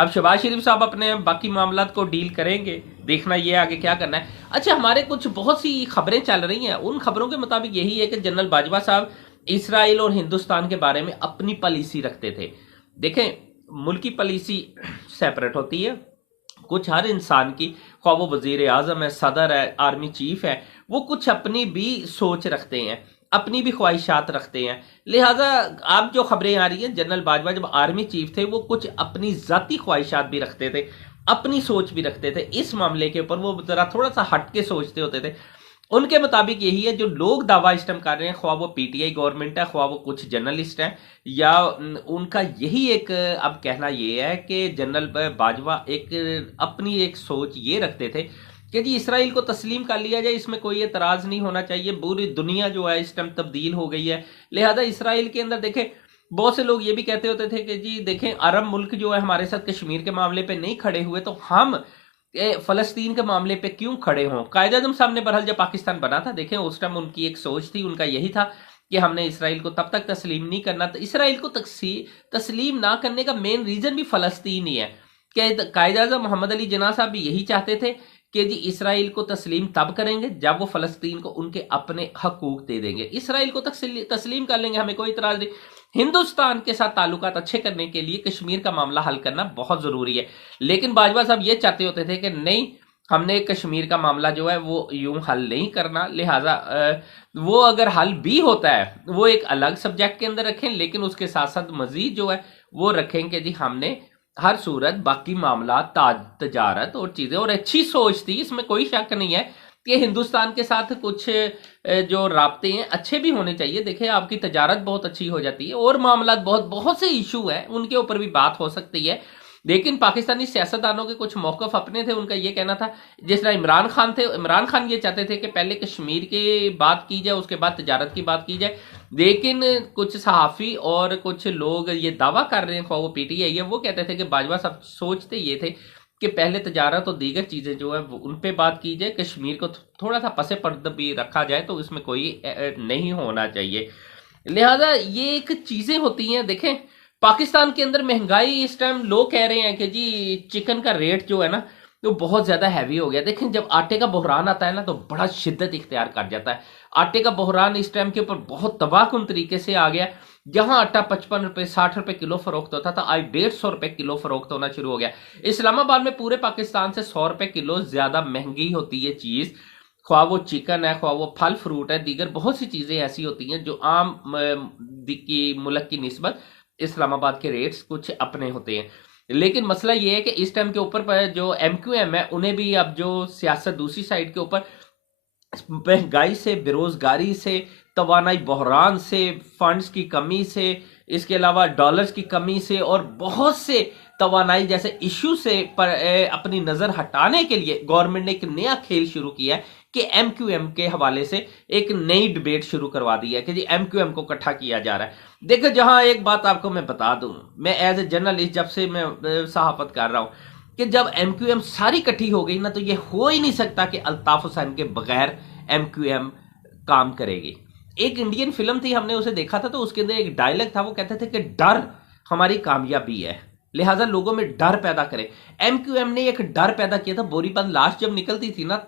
اب شہباز شریف صاحب اپنے باقی معاملات کو ڈیل کریں گے، دیکھنا یہ آگے کیا کرنا ہے۔ اچھا، ہمارے کچھ بہت سی خبریں چل رہی ہیں، ان خبروں کے مطابق یہی ہے کہ جنرل باجوہ صاحب اسرائیل اور ہندوستان کے بارے میں اپنی پالیسی رکھتے تھے۔ دیکھیں، ملکی پالیسی سیپریٹ ہوتی ہے، کچھ ہر انسان کی، خواہ وہ وزیر اعظم ہے، صدر ہے، آرمی چیف ہے، وہ کچھ اپنی بھی سوچ رکھتے ہیں، اپنی بھی خواہشات رکھتے ہیں۔ لہٰذا اب جو خبریں آ رہی ہیں، جنرل باجوہ جب آرمی چیف تھے وہ کچھ اپنی ذاتی خواہشات بھی رکھتے تھے، اپنی سوچ بھی رکھتے تھے، اس معاملے کے اوپر وہ ذرا تھوڑا سا ہٹ کے سوچتے ہوتے تھے۔ ان کے مطابق یہی ہے، جو لوگ دعویٰ اس ٹائم کر رہے ہیں، خواہ وہ پی ٹی آئی گورنمنٹ ہے، خواہ وہ کچھ جرنلسٹ ہیں، یا ان کا یہی ایک اب کہنا یہ ہے کہ جنرل باجوہ ایک اپنی ایک سوچ یہ رکھتے تھے کہ جی اسرائیل کو تسلیم کر لیا جائے، اس میں کوئی اعتراض نہیں ہونا چاہیے، پوری دنیا جو ہے اس ٹائم تبدیل ہو گئی ہے۔ لہذا اسرائیل کے اندر دیکھیں، بہت سے لوگ یہ بھی کہتے ہوتے تھے کہ جی دیکھیں، عرب ملک جو ہے ہمارے ساتھ کشمیر کے معاملے پہ نہیں کھڑے ہوئے، تو ہم فلسطین کے معاملے پہ کیوں کھڑے ہوں۔ قائد اعظم صاحب نے بہرحال جب پاکستان بنا تھا، دیکھیں اس ٹائم ان کی ایک سوچ تھی، ان کا یہی تھا کہ ہم نے اسرائیل کو تب تک تسلیم نہیں کرنا۔ تو اسرائیل کو تسلیم نہ کرنے کا مین ریزن بھی فلسطین ہی ہے، کہ قائد اعظم محمد علی جناح صاحب بھی یہی چاہتے تھے کہ جی اسرائیل کو تسلیم تب کریں گے جب وہ فلسطین کو ان کے اپنے حقوق دے دیں گے، اسرائیل کو تسلیم کر لیں گے، ہمیں کوئی اعتراض نہیں۔ ہندوستان کے ساتھ تعلقات اچھے کرنے کے لیے کشمیر کا معاملہ حل کرنا بہت ضروری ہے، لیکن باجوہ صاحب یہ چاہتے ہوتے تھے کہ نہیں، ہم نے کشمیر کا معاملہ جو ہے وہ یوں حل نہیں کرنا، لہٰذا وہ اگر حل بھی ہوتا ہے وہ ایک الگ سبجیکٹ کے اندر رکھیں، لیکن اس کے ساتھ ساتھ مزید جو ہے وہ رکھیں کہ جی ہم نے ہر صورت باقی معاملات، تجارت اور چیزیں، اور اچھی سوچ تھی، اس میں کوئی شک نہیں ہے کہ ہندوستان کے ساتھ کچھ جو رابطے ہیں اچھے بھی ہونے چاہیے۔ دیکھیں، آپ کی تجارت بہت اچھی ہو جاتی ہے، اور معاملات بہت سے ایشو ہیں، ان کے اوپر بھی بات ہو سکتی ہے، لیکن پاکستانی سیاستدانوں کے کچھ موقف اپنے تھے۔ ان کا یہ کہنا تھا، جس طرح عمران خان تھے، عمران خان یہ چاہتے تھے کہ پہلے کشمیر کی بات کی جائے، اس کے بعد تجارت کی بات کی جائے، لیکن کچھ صحافی اور کچھ لوگ یہ دعویٰ کر رہے ہیں، خواہ وہ پی ٹی آئی ہے، وہ کہتے تھے کہ باجوہ صاحب سوچتے یہ تھے کہ پہلے تجارت اور دیگر چیزیں جو ہے ان پہ بات کی جائے، کشمیر کو تھوڑا سا پس پردہ بھی رکھا جائے، تو اس میں کوئی نہیں ہونا چاہیے۔ لہذا یہ ایک چیزیں ہوتی ہیں۔ دیکھیں، پاکستان کے اندر مہنگائی اس ٹائم لوگ کہہ رہے ہیں کہ جی چکن کا ریٹ جو ہے نا وہ بہت زیادہ ہیوی ہو گیا۔ دیکھیں، جب آٹے کا بحران آتا ہے نا تو بڑا شدت اختیار کر جاتا ہے۔ آٹے کا بحران اس ٹائم کے اوپر بہت تباہ کن طریقے سے آ گیا۔ جہاں آٹا 55 روپے 60 روپے کلو فروخت ہوتا تھا، آج 150 روپے کلو فروخت ہونا شروع ہو گیا۔ اسلام آباد میں پورے پاکستان سے 100 روپے کلو زیادہ مہنگی ہوتی ہے چیز، خواہ وہ چکن ہے، خواہ وہ پھل فروٹ ہے، دیگر بہت سی چیزیں ایسی ہوتی ہیں جو عام کی ملک کی نسبت اسلام آباد کے ریٹس کچھ اپنے ہوتے ہیں۔ لیکن مسئلہ یہ ہے کہ اس ٹائم کے اوپر جو ایم کیو ایم ہے، انہیں بھی اب جو سیاست دوسری سائڈ کے اوپر مہنگائی سے، بے روزگاری سے، توانائی بحران سے، فنڈز کی کمی سے، اس کے علاوہ ڈالرز کی کمی سے، اور بہت سے توانائی جیسے ایشو سے پر اپنی نظر ہٹانے کے لیے گورنمنٹ نے ایک نیا کھیل شروع کیا ہے کہ ایم کیو ایم کے حوالے سے ایک نئی ڈیبیٹ شروع کروا دی ہے کہ جی ایم کیو ایم کو اکٹھا کیا جا رہا ہے۔ دیکھو، جہاں ایک بات آپ کو میں بتا دوں، میں ایز اے جرنلسٹ جب سے میں صحافت کر رہا ہوں، کہ جب ایم کیو ایم ساری کٹھی ہو گئی نا تو یہ ہو ہی نہیں سکتا کہ الطاف حسین کے بغیر ایم کیو ایم کام کرے گی۔ ایک انڈین فلم تھی، ہم نے اسے دیکھا تھا، تو اس کے اندر ایک ڈائلگ تھا، وہ کہتے تھے کہ ڈر ہماری کامیابی ہے، لہٰذا لوگوں میں ڈر پیدا کرے۔ ایم کیو ایم نے ایک ڈر پیدا کیا تھا۔ بوری بند لاش جب نکلتی تھی نا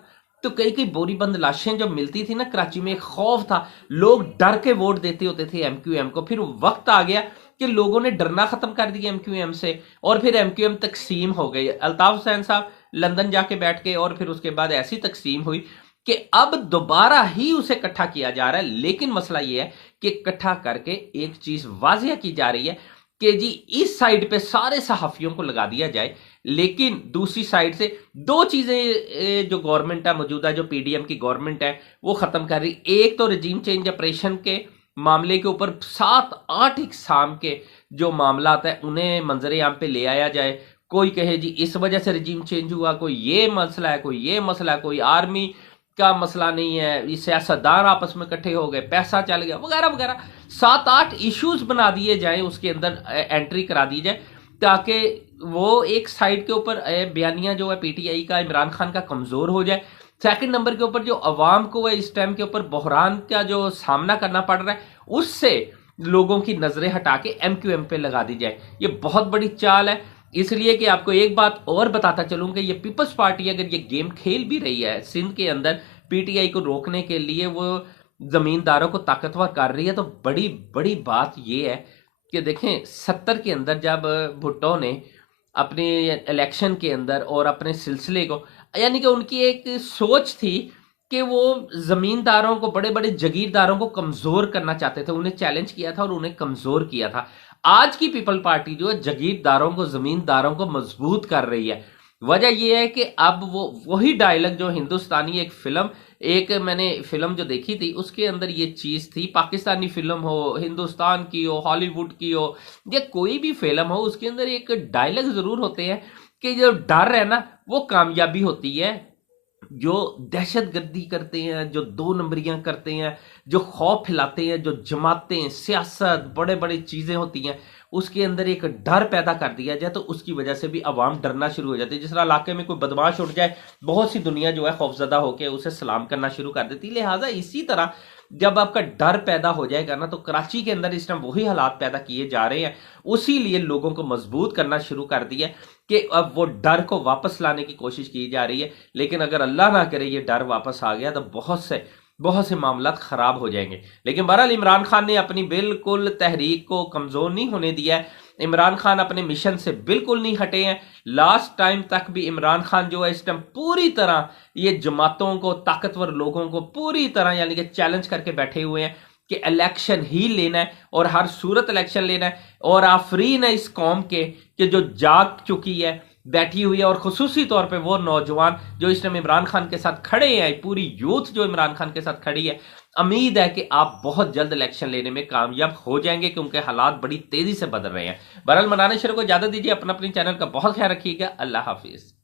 تو کئی بوری بند لاشیں جب ملتی تھی نا کراچی میں، ایک خوف تھا، لوگ ڈر کے ووٹ دیتے ہوتے تھے ایم کیو ایم کو۔ پھر وقت آ گیا کہ لوگوں نے ڈرنا ختم کر دیا ایم کیو ایم سے، اور پھر ایم کیو ایم تقسیم ہو گئی۔ الطاف حسین صاحب لندن جا کے بیٹھ کے، اور پھر اس کے بعد ایسی تقسیم ہوئی کہ اب دوبارہ ہی اسے اکٹھا کیا جا رہا ہے۔ لیکن مسئلہ یہ ہے کہ اکٹھا کر کے ایک چیز واضح کی جا رہی ہے کہ جی اس سائڈ پہ سارے صحافیوں کو لگا دیا جائے، لیکن دوسری سائڈ سے دو چیزیں جو گورنمنٹ ہے موجودہ، جو پی ڈی ایم کی گورنمنٹ ہے، وہ ختم کر رہی۔ ایک تو رجیم چینج آپریشن کے معاملے کے اوپر 7-8 اقسام کے جو معاملات ہیں انہیں منظر عام پہ لے آیا جائے۔ کوئی کہے جی اس وجہ سے رجیم چینج ہوا، کوئی یہ مسئلہ ہے، کوئی یہ مسئلہ ہے، کوئی آرمی کا مسئلہ نہیں ہے، یہ سیاستدان آپس میں اکٹھے ہو گئے، پیسہ چل گیا، وغیرہ وغیرہ۔ 7-8 ایشوز بنا دیے جائیں، اس کے اندر انٹری کرا دی جائے، تاکہ وہ ایک سائڈ کے اوپر بیانیہ جو ہے پی ٹی آئی کا، عمران خان کا کمزور ہو جائے۔ سیکنڈ نمبر کے اوپر جو عوام کو ہے اس ٹائم کے اوپر بحران کا جو سامنا کرنا پڑ رہا ہے، اس سے لوگوں کی نظریں ہٹا کے ایم کیو ایم پہ لگا دی جائے۔ یہ بہت بڑی چال ہے۔ اس لیے کہ آپ کو ایک بات اور بتاتا چلوں کہ یہ پیپلز پارٹی اگر یہ گیم کھیل بھی رہی ہے سندھ کے اندر پی ٹی آئی کو روکنے کے لیے، وہ زمینداروں کو طاقتور کر رہی ہے، تو بڑی بڑی بات یہ ہے کہ دیکھیں 70 کے اندر جب بھٹو نے اپنے الیکشن کے اندر اور اپنے سلسلے کو، یعنی کہ ان کی ایک سوچ تھی کہ وہ زمینداروں کو، بڑے بڑے جگیرداروں کو کمزور کرنا چاہتے تھے، انہیں چیلنج کیا تھا اور انہیں کمزور کیا تھا۔ آج کی پیپل پارٹی جو ہے جگیرداروں کو، زمینداروں کو مضبوط کر رہی ہے۔ وجہ یہ ہے کہ اب وہ وہی ڈائلگ جو ہندوستانی ایک فلم، ایک میں نے فلم جو دیکھی تھی اس کے اندر یہ چیز تھی، پاکستانی فلم ہو، ہندوستان کی ہو، ہالی ووڈ کی ہو، یا کوئی بھی فلم ہو، اس کے اندر ایک ڈائلگ ضرور ہوتے ہیں کہ جو ڈر ہے نا وہ کامیابی ہوتی ہے۔ جو دہشت گردی کرتے ہیں، جو دو نمبریاں کرتے ہیں، جو خوف پھیلاتے ہیں، جو جماعتیں، سیاست، بڑے بڑے چیزیں ہوتی ہیں، اس کے اندر ایک ڈر پیدا کر دیا جائے تو اس کی وجہ سے بھی عوام ڈرنا شروع ہو جاتی ہے۔ جس طرح علاقے میں کوئی بدماش اٹھ جائے، بہت سی دنیا جو ہے خوفزدہ ہو کے اسے سلام کرنا شروع کر دیتی۔ لہٰذا اسی طرح جب آپ کا ڈر پیدا ہو جائے گا نا، تو کراچی کے اندر اس ٹائم وہی حالات پیدا کیے جا رہے ہیں، اسی لیے لوگوں کو مضبوط کرنا شروع کر دیا کہ اب وہ ڈر کو واپس لانے کی کوشش کی جا رہی ہے۔ لیکن اگر اللہ نہ کرے یہ ڈر واپس آ گیا تو بہت سے معاملات خراب ہو جائیں گے۔ لیکن بہرحال عمران خان نے اپنی بالکل تحریک کو کمزور نہیں ہونے دیا ہے، عمران خان اپنے مشن سے بالکل نہیں ہٹے ہیں۔ لاسٹ ٹائم تک بھی عمران خان جو ہے اس ٹائم پوری طرح یہ جماعتوں کو، طاقتور لوگوں کو پوری طرح یعنی کہ چیلنج کر کے بیٹھے ہوئے ہیں کہ الیکشن ہی لینا ہے اور ہر صورت الیکشن لینا ہے۔ اور آفرین ہے اس قوم کے کہ جو جاگ چکی ہے، بیٹھی ہوئی ہے، اور خصوصی طور پہ وہ نوجوان جو اس ٹائم عمران خان کے ساتھ کھڑے ہیں، پوری یوتھ جو عمران خان کے ساتھ کھڑی ہے۔ امید ہے کہ آپ بہت جلد الیکشن لینے میں کامیاب ہو جائیں گے کیونکہ حالات بڑی تیزی سے بدل رہے ہیں۔ بہرحال منان شروع کو اجازت دیجیے، اپنا اپنی چینل کا بہت خیال رکھیے گا۔ اللہ حافظ۔